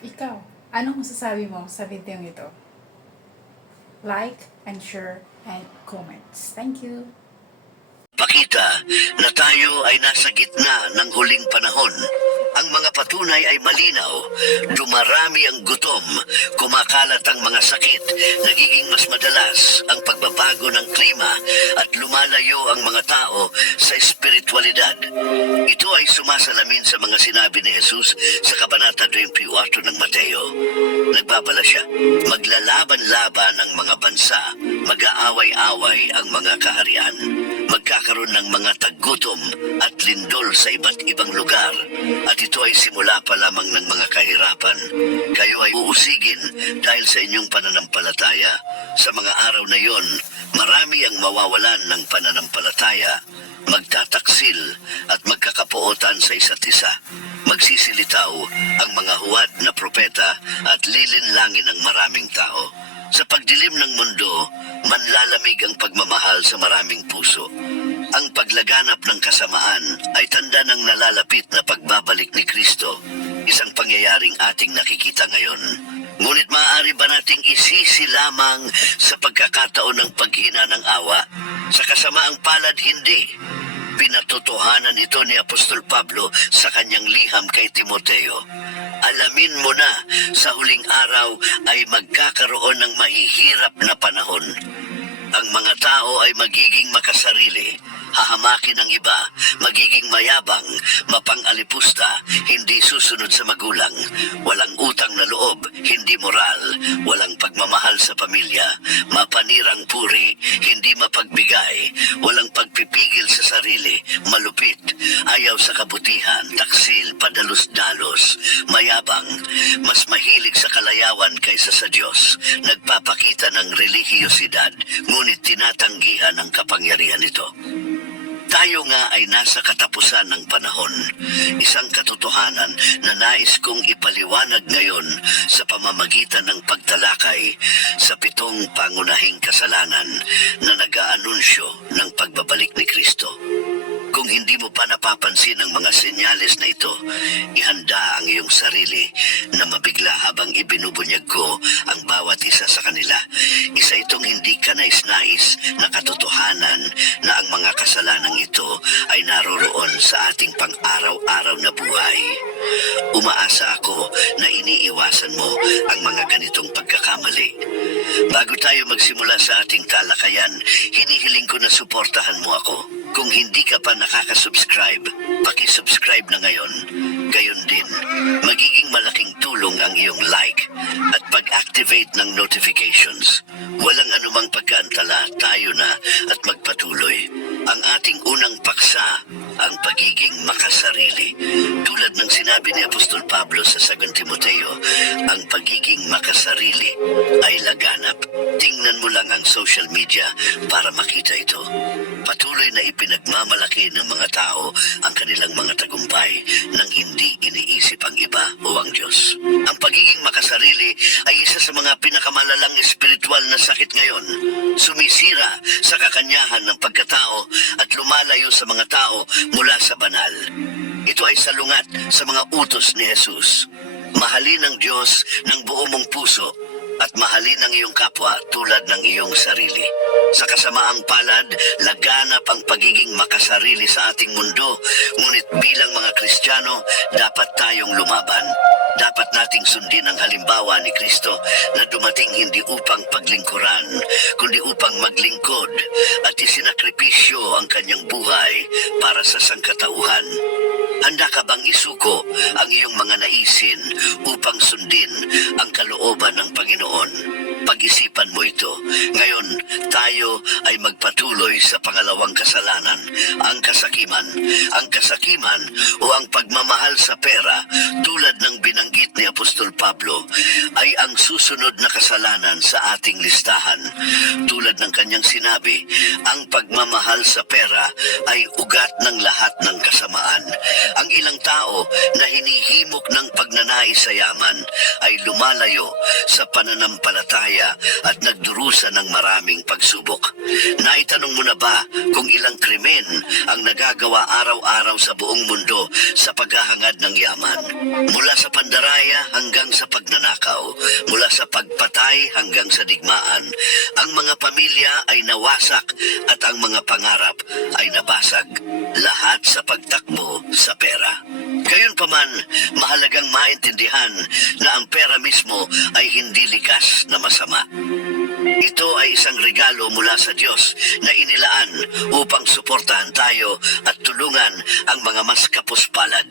Ikaw, anong masasabi mo sa video ito? Like and share and comments. Thank you. Pakita na tayo ay nasa gitna ng huling panahon. Ang mga patunay ay malinaw. Dumarami ang gutom, kumakalat ang mga sakit, nagiging mas madalas ang pagbabago ng klima at lumalayo ang mga tao sa espiritualidad. Ito ay sumasalamin sa mga sinabi ni Jesus sa Kabanata 24 ng Mateo. Nagbabala siya, maglalaban-laban ang mga bansa, mag-aaway-away ang mga kaharian. Magkakaroon ng mga taggutom at lindol sa iba't ibang lugar. At ito ay simula pa lamang ng mga kahirapan. Kayo ay uusigin dahil sa inyong pananampalataya. Sa mga araw na yon, marami ang mawawalan ng pananampalataya, magtataksil at magkakapuotan sa isa't isa. Magsisilitaw ang mga huwad na propeta at lilinlangin ng maraming tao. Sa pagdilim ng mundo, manlalamig ang pagmamahal sa maraming puso. Ang paglaganap ng kasamaan ay tanda ng nalalapit na pagbabalik ni Kristo, isang pangyayaring ating nakikita ngayon. Ngunit maaari ba nating isisi lamang sa pagkakataon ng paghina ng awa? Sa kasamaang palad, hindi. Pinatotohanan ito ni Apostol Pablo sa kanyang liham kay Timoteo. Alamin mo na, sa huling araw ay magkakaroon ng mahihirap na panahon. Ang mga tao ay magiging makasarili, hahamakin ng iba, magiging mayabang, mapang-alipusta, hindi susunod sa magulang, walang utang na loob, hindi moral, walang pagmamahal sa pamilya, mapanirang puri, hindi mapagbigay, walang pagpipigil sa sarili, malupit, ayaw sa kabutihan, taksil, padalos-dalos, mayabang, mas mahilig sa kalayawan kaysa sa Diyos, nagpapakita ng relihiyosidad, ngunit tinatanggihan ang kapangyarihan nito. Tayo nga ay nasa katapusan ng panahon, isang katotohanan na nais kong ipaliwanag ngayon sa pamamagitan ng pagtalakay sa 7 pangunahing kasalanan na nag-aanunsyo ng pagbabalik ni Kristo. Kung hindi mo pa napapansin ang mga senyales na ito, ihanda ang iyong sarili na mabigla habang ibinubunyag ko ang bawat isa sa kanila. Isa itong hindi ka nais-nais na katotohanan na ang mga kasalanang ito ay naroroon sa ating pang-araw-araw na buhay. Umaasa ako na iniiwasan mo ang mga ganitong pagkakamali. Bago tayo magsimula sa ating talakayan, hinihiling ko na suportahan mo ako. Kung hindi ka pa nakaka-subscribe, paki-subscribe na ngayon. Gayon din, magiging malaking tulong ang iyong like at pag-activate ng notifications. Walang anumang pagkaantala, tayo na at magpatuloy. Ang ating unang paksa, ang pagiging makasarili. Tulad ng sinabi ni Apostol Pablo sa 2 Timoteo, ang pagiging makasarili ay laganap. Tingnan mo lang ang social media para makita ito. Patuloy na ipinagmamalaki ng mga tao ang kanilang mga tagumpay nang hindi iniisip ang iba o ang Diyos. Ang pagiging makasarili ay isa sa mga pinakamalalang espiritual na sakit ngayon. Sumisira sa kakanyahan ng pagkatao at lumalayo sa mga tao mula sa banal. Ito ay salungat sa mga utos ni Jesus. Mahalin ang Diyos ng buo mong puso at mahalin ang iyong kapwa tulad ng iyong sarili. Sa kasamaang palad, laganap ang pagiging makasarili sa ating mundo, ngunit bilang mga Kristiyano, dapat tayong lumaban. Dapat nating sundin ang halimbawa ni Kristo na dumating hindi upang paglingkuran, kundi upang maglingkod at isinakripisyo ang kanyang buhay para sa sangkatauhan. Handa ka bang isuko ang iyong mga naisin upang sundin ang kalooban ng Panginoon? Pag-isipan mo ito. Ngayon, tayo ay magpatuloy sa pangalawang kasalanan, ang kasakiman. Ang kasakiman o ang pagmamahal sa pera, tulad ng binanggit ni Apostol Pablo, ay ang susunod na kasalanan sa ating listahan. Tulad ng kanyang sinabi, ang pagmamahal sa pera pera ay ugat ng lahat ng kasamaan. Ang ilang tao na hinihimok ng pagnanais sa yaman ay lumalayo sa pananampalataya at nagdurusa ng maraming pagsubok. Naitanong mo na ba kung ilang krimen ang nagagawa araw-araw sa buong mundo sa paghahangad ng yaman? Mula sa pandaraya hanggang sa pagnanakaw, mula sa pagpatay hanggang sa digmaan, ang mga pamilya ay nawasak at ang mga pangarap ay nabasag. Lahat sa pagtakbo sa pera. Gayunpaman, mahalagang maintindihan na ang pera mismo ay hindi likas na masama. Ito ay isang regalo mula sa Diyos na inilaan upang suportahan tayo at tulungan ang mga mas kapuspalad.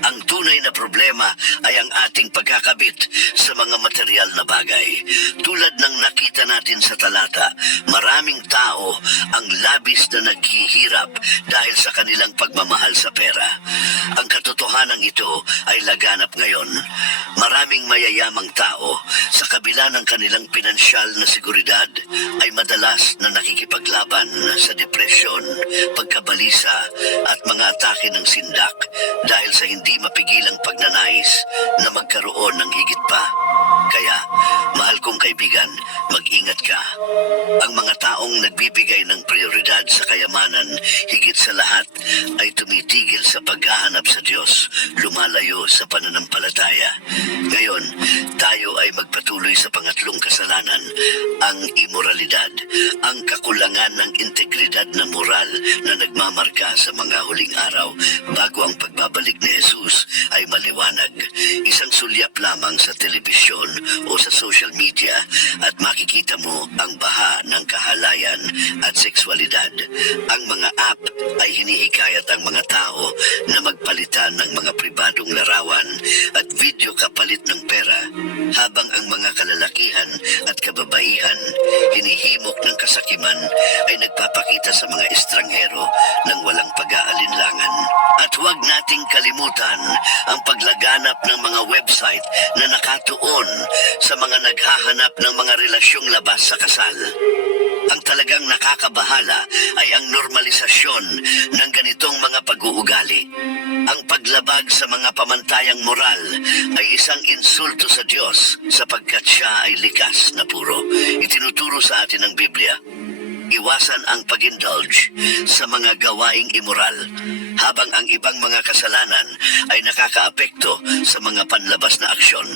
Ang tunay na problema ay ang ating pagkakabit sa mga material na bagay. Tulad ng nakita natin sa talata, maraming tao ang labis na naghihirap dahil sa kanilang pagmamahal sa pera. Ang katotohanan ito ay laganap ngayon. Maraming mayayamang tao sa kabila ng kanilang pinansyal na seguridad ay madalas na nakikipaglaban sa depresyon, pagkabalisa at mga atake ng sindak dahil sa hindi mapigilang pagnanais na magkaroon ng higit pa. Kaya, mahal kong kaibigan, mag-ingat ka. Ang mga taong nagbibigay ng prioridad sa kayamanan, higit sa lahat, ay tumitigil sa paghahanap sa Diyos, lumalayo sa pananampalataya. Ngayon, tayo ay magpatuloy sa pangatlong kasalanan, ang imoralidad, ang kakulangan ng integridad na moral na nagmamarka sa mga huling araw bago ang pagbabalik ni Jesus ay maliwanag. Isang sulyap lamang sa telebisyon o sa social media at makikita mo ang baha ng kahalayan at sexualidad. Ang mga app ay hinihikayat ang mga tao na magpalitan ng mga pribadong larawan at video kapalit ng pera, habang ang mga kalalakihan at kababaihan hinihimok ng kasakiman ay nagpapakita sa mga estranghero ng walang pag-aalinlangan. At huwag nating kalimutan ang paglaganap ng mga website na nakatuon sa mga naghahanap ng mga relasyong labas sa kasal. Ang talagang nakakabahala ay ang normalisasyon ng ganitong mga pag-uugali. Ang paglabag sa mga pamantayang moral ay isang insulto sa Diyos sapagkat siya ay likas na puro. Itinuturo sa atin ng Biblia, iwasan ang pag-indulge sa mga gawaing immoral, habang ang ibang mga kasalanan ay nakakaapekto sa mga panlabas na aksyon.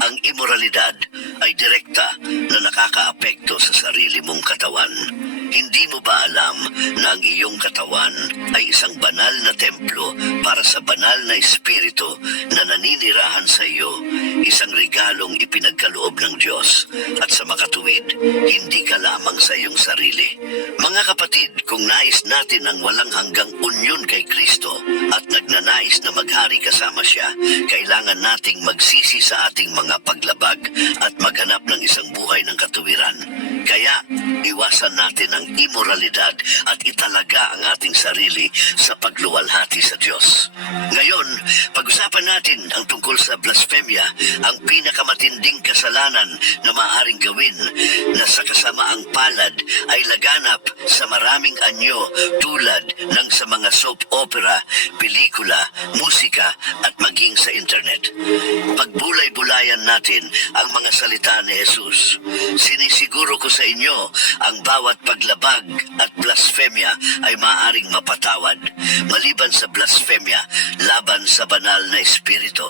Ang immoralidad ay direkta na nakakaapekto sa sarili mong katawan. Hindi mo ba alam na ang iyong katawan ay isang banal na templo para sa banal na espiritu na naninirahan sa iyo, isang regalong ipinagkaloob ng Diyos, at sa makatuwid, hindi ka lamang sa iyong sarili. Mga kapatid, kung nais natin ang walang hanggang unyon kay Kristo at nagnanais na maghari kasama siya, kailangan nating magsisi sa ating mga paglabag at maghanap ng isang buhay ng katuwiran. Kaya, iwasan natin ang immoralidad at italaga ang ating sarili sa pagluwalhati sa Diyos. Ngayon, pag-usapan natin ang tungkol sa blasphemia, ang pinakamatinding kasalanan na maaaring gawin na sa kasamaang palad ay laganap sa maraming anyo tulad ng sa mga soap opera, pelikula, musika at maging sa internet. Pagbulay-bulayan natin ang mga salita ni Jesus. Sinisiguro ko sa inyo ang bawat paglabag at blasphemia ay maaaring mapatawad, maliban sa blasphemia laban sa banal na espiritu.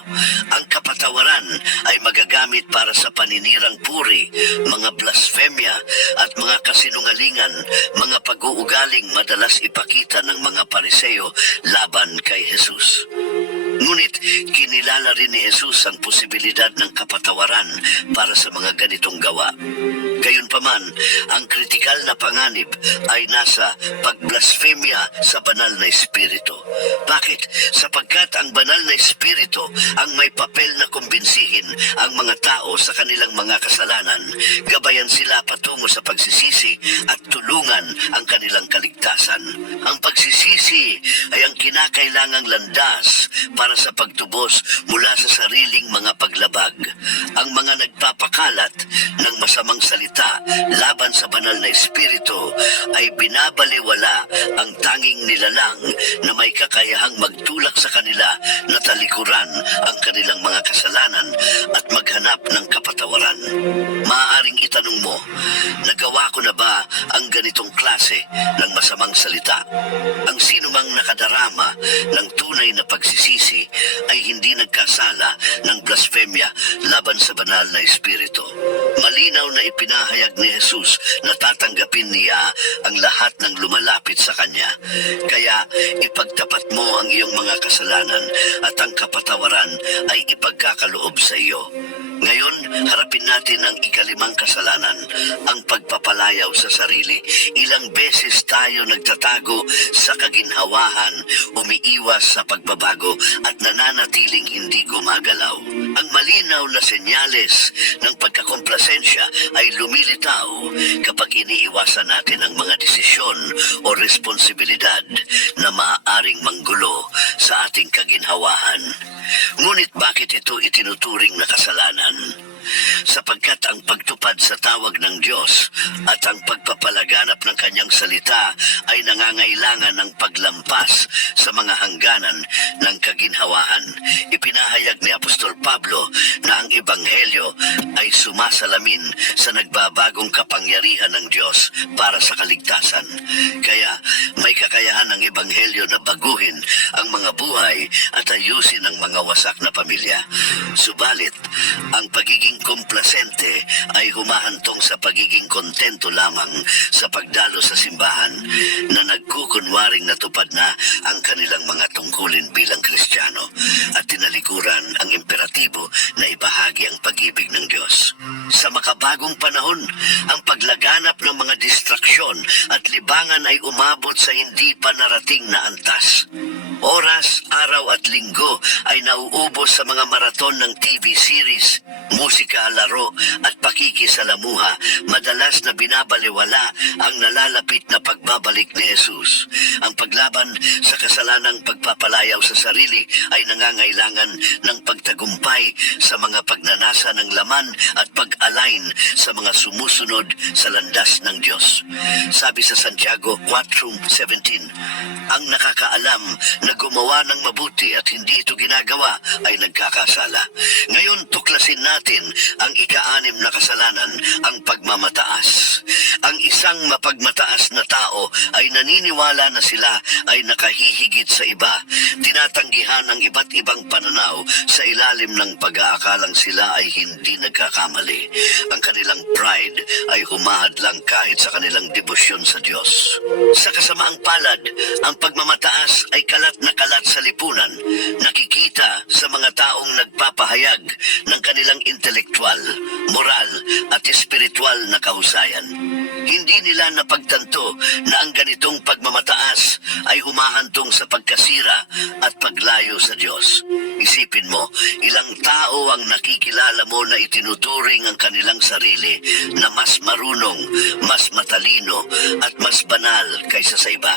Ang kapatawaran ay magagamit para sa paninirang puri, mga blasphemia at mga kasinungalingan, mga pag-uugaling madalas ipakita ng mga Pariseo laban kay Jesus. Ngunit kinilala rin ni Jesus ang posibilidad ng kapatawaran para sa mga ganitong gawa. Gayunpaman, ang kritikal na panganib ay nasa pagblasphemia sa banal na espiritu. Bakit? Sapagkat ang banal na espiritu ang may papel na kombinasyon kumbinsihin ang mga tao sa kanilang mga kasalanan, gabayan sila patungo sa pagsisisi at tulungan ang kanilang kaligtasan. Ang pagsisisi ay ang kinakailangang landas para sa pagtubos mula sa sariling mga paglabag. Ang mga nagpapakalat ng masamang salita laban sa banal na espiritu ay binabaliwala ang tanging nilalang na may kakayahang magtulak sa kanila na talikuran ang kanilang mga kasalanan at maghanap ng kapatawaran. Maaaring itanong mo, nagawa ko na ba ang ganitong klase ng masamang salita? Ang sinumang nakadarama ng tunay na pagsisisi ay hindi nagkasala ng blasphemia laban sa banal na espiritu. Malinaw na ipinahayag ni Jesus na tatanggapin niya ang lahat ng lumalapit sa Kanya. Kaya ipagtapat mo ang iyong mga kasalanan at ang kapatawaran ay ipagkakaloob sa iyo. Ngayon, harapin natin ang ikalimang kasalanan, ang pagpapalayaw sa sarili. Ilang beses tayo nagtatago sa kaginhawahan, umiiwas sa pagbabago at nananatiling hindi gumagalaw. Ang malinaw na senyales ng pagkakomplesensya ay lumilitaw kapag iniiwasan natin ang mga desisyon o responsibilidad na maaaring manggulo sa ating kaginhawahan. Ngunit bakit ito itinuturing na kasalanan? Sapagkat ang pagtupad sa tawag ng Diyos at ang pagpapalaganap ng Kanyang salita ay nangangailangan ng paglampas sa mga hangganan ng kaginhawahan. Ipinahayag ni Apostol Pablo na ang Ebanghelyo ay sumasalamin sa nagbabagong kapangyarihan ng Diyos para sa kaligtasan. Kaya may kakayahan ng Ebanghelyo na baguhin ang mga buhay at ayusin ang mga wasak na pamilya. Subalit, ang pagiging komplasente ay humahantong sa pagiging kontento lamang sa pagdalo sa simbahan na nagkukunwaring natupad na ang kanilang mga tungkulin bilang Kristiyano at tinalikuran ang imperatibo na ibahagi ang pag-ibig ng Diyos. Sa makabagong panahon, ang paglaganap ng mga distraksyon at libangan ay umabot sa hindi pa narating na antas. Oras, araw at linggo ay nauubos sa mga maraton ng TV series, musika, laro at pakikisalamuha, madalas na binabaliwala ang nalalapit na pagbabalik ni Jesus. Ang paglaban sa kasalanang pagpapalayaw sa sarili ay nangangailangan ng pagtagumpay sa mga pagnanasa ng laman at pag-align sa mga sumusunod sa landas ng Diyos. Sabi sa Santiago 4:17, ang nakakaalam na gumawa ng mabuti at hindi ito ginagawa ay nagkakasala. Ngayon, tuklasin natin ang ika-6 na kasalanan, ang pagmamataas. Ang isang mapagmataas na tao ay naniniwala na sila ay nakahihigit sa iba. Tinatanggihan ang iba't ibang pananaw sa ilalim ng pag-aakalang sila ay hindi nagkakamali. Ang kanilang pride ay humahadlang kahit sa kanilang debosyon sa Diyos. Sa kasamaang palad, ang pagmamataas ay kalat na kalat sa lipunan. Nakikita sa mga taong nagpapahayag ng kanilang intelektual, moral at espiritual na kahusayan. Hindi nila napagtanto na ang ganitong pagmamataas ay humahantong sa pagkasira at paglayo sa Diyos. Isipin mo, ilang tao ang nakikilala mo na itinuturing ang kanilang sarili na mas marunong, mas matalino at mas banal kaysa sa iba.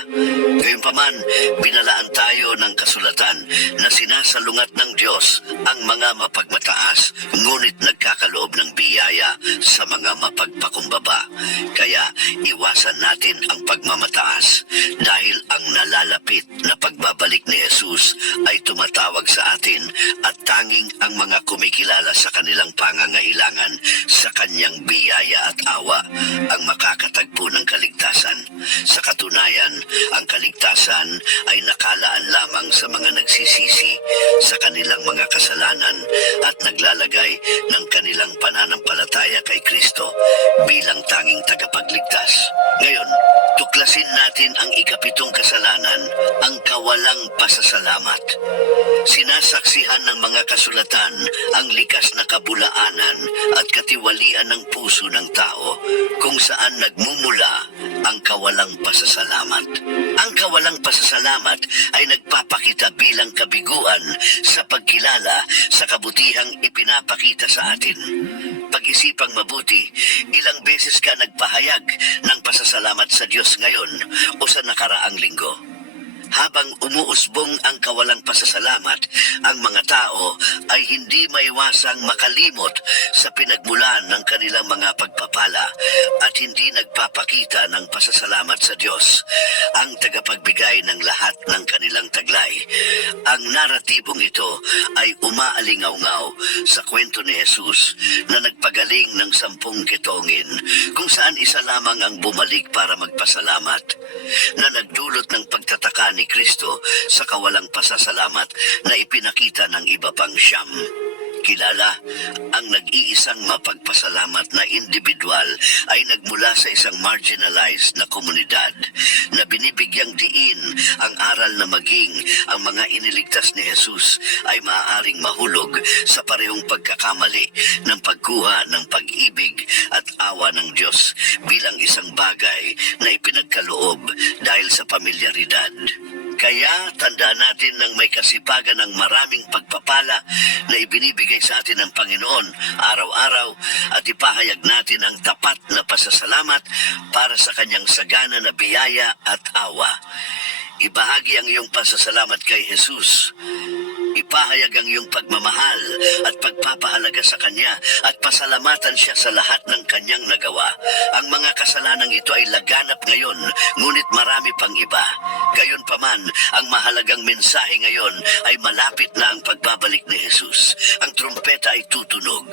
Gayunpaman, binalaan tayo ng kasulatan na sinasalungat ng Diyos ang mga mapagmataas, ngunit nagkakaloob ng biyaya sa mga mapagpakumbaba. Kaya iwasan natin ang pagmamataas dahil ang nalalapit na pagbabalik ni Jesus ay tumatawag sa atin at tanging ang mga kumikilala sa kanilang pangangailangan sa kanyang biyaya at awa ang makakatagpo ng kaligtasan. Sa katunayan, ang kaligtasan ay nakalaan lamang sa mga nagsisisi sa kanilang mga kasalanan at naglalagay ng kanilang pananampalataya kay Kristo bilang tanging tagapagligtas. Ngayon, tuklasin natin ang ika-7 kasalanan, ang kawalan kawalang pasasalamat. Sinasaksihan ng mga kasulatan ang likas na kabulaanan at katiwalian ng puso ng tao kung saan nagmumula ang kawalang pasasalamat. Ang kawalang pasasalamat ay nagpapakita bilang kabiguan sa pagkilala sa kabutihang ipinapakita sa atin. Pag-isipang mabuti, ilang beses ka nagpahayag ng pasasalamat sa Diyos ngayon o sa nakaraang linggo. Habang umuusbong ang kawalang pasasalamat, ang mga tao ay hindi maiwasang makalimot sa pinagmulan ng kanilang mga pagpapala at hindi nagpapakita ng pasasalamat sa Diyos, ang tagapagbigay ng lahat ng kanilang taglay. Ang naratibong ito ay umaalingaw-ngaw sa kwento ni Jesus na nagpagaling ng 10 ketongin, kung saan isa lamang ang bumalik para magpasalamat, na nagdulot ng pagtataka ni Kristo sa kawalang pasasalamat na ipinakita ng iba pang 9. Kilala, ang nag-iisang mapagpasalamat na individual ay nagmula sa isang marginalized na komunidad na binibigyang diin ang aral na maging ang mga iniligtas ni Jesus ay maaaring mahulog sa parehong pagkakamali ng pagkuha ng pag-ibig at awa ng Diyos bilang isang bagay na ipinagkaloob dahil sa pamilyaridad. Kaya tandaan natin ng may kasipagan ng maraming pagpapala na ibinibigay sa atin ng Panginoon araw-araw at ipahayag natin ang tapat na pasasalamat para sa kanyang sagana na biyaya at awa. Ibahagi ang iyong pasasalamat kay Jesus. Ipahayag ang iyong pagmamahal at pagpapahalaga sa Kanya at pasalamatan siya sa lahat ng Kanyang nagawa. Ang mga kasalanang ito ay laganap ngayon, ngunit marami pang iba. Gayunpaman, ang mahalagang mensahe ngayon ay malapit na ang pagbabalik ni Jesus. Ang trumpeta ay tutunog.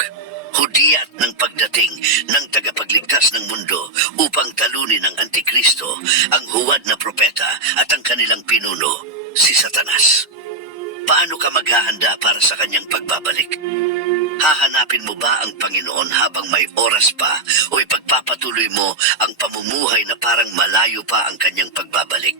Hudiyat ng pagdating ng tagapagligtas ng mundo upang talunin ang Antikristo, ang huwad na propeta at ang kanilang pinuno, si Satanas. Paano ka maghahanda para sa kanyang pagbabalik? Hahanapin mo ba ang Panginoon habang may oras pa o ipagpapatuloy mo ang pamumuhay na parang malayo pa ang kanyang pagbabalik?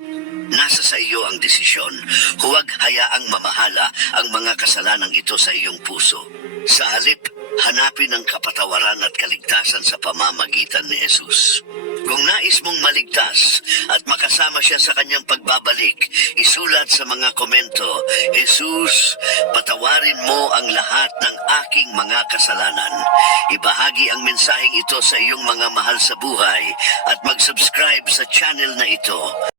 Nasa sa iyo ang desisyon. Huwag hayaang mamahala ang mga kasalanang ito sa iyong puso. Sa halip, hanapin ang kapatawaran at kaligtasan sa pamamagitan ni Jesus. Kung nais mong maligtas at makasama siya sa kanyang pagbabalik, isulat sa mga komento, Jesus, patawarin mo ang lahat ng aking mga kasalanan. Ibahagi ang mensaheng ito sa iyong mga mahal sa buhay at mag-subscribe sa channel na ito.